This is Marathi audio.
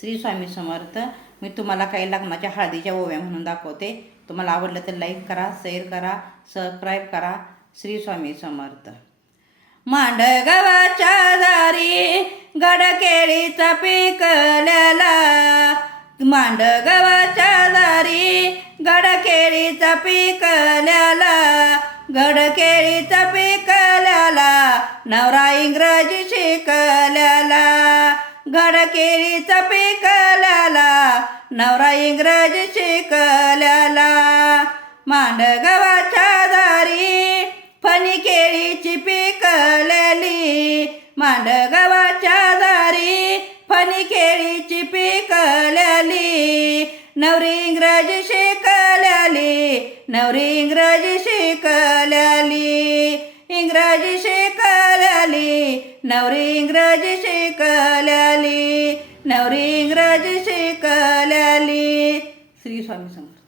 श्री स्वामी समर्थ. मी तुम्हाला काही लग्नाच्या हळदीच्या ओव्या म्हणून दाखवते. तुम्हाला आवडलं तर लाईक करा, शेअर करा, सबस्क्राईब करा. श्री स्वामी समर्थ. मांडगवाच्या दारी गडकेळीचा पिकलेला, मांडगवाच्या दारी गडकेळीचा पिकलेला, गडकेळीचा पिकलेला, नवरा इंग्रजी शिकलेला, गडकेळीचा पिकलेला, नवरा इंग्रजी शिकलेला. मांडगवाच्या दारी फणी केळीची पिकलेली, मांडगवाच्या दारी फणी केळीची पिकलेली, नवरी इंग्रजी शिकलेली, नवरी इंग्रजी शिकलेली, इंग्रजी शिकलेली, नवरी इंग्रजी शिकलेली, नवरी इंग्रजी शिकलेली. श्री स्वामी समर्थ.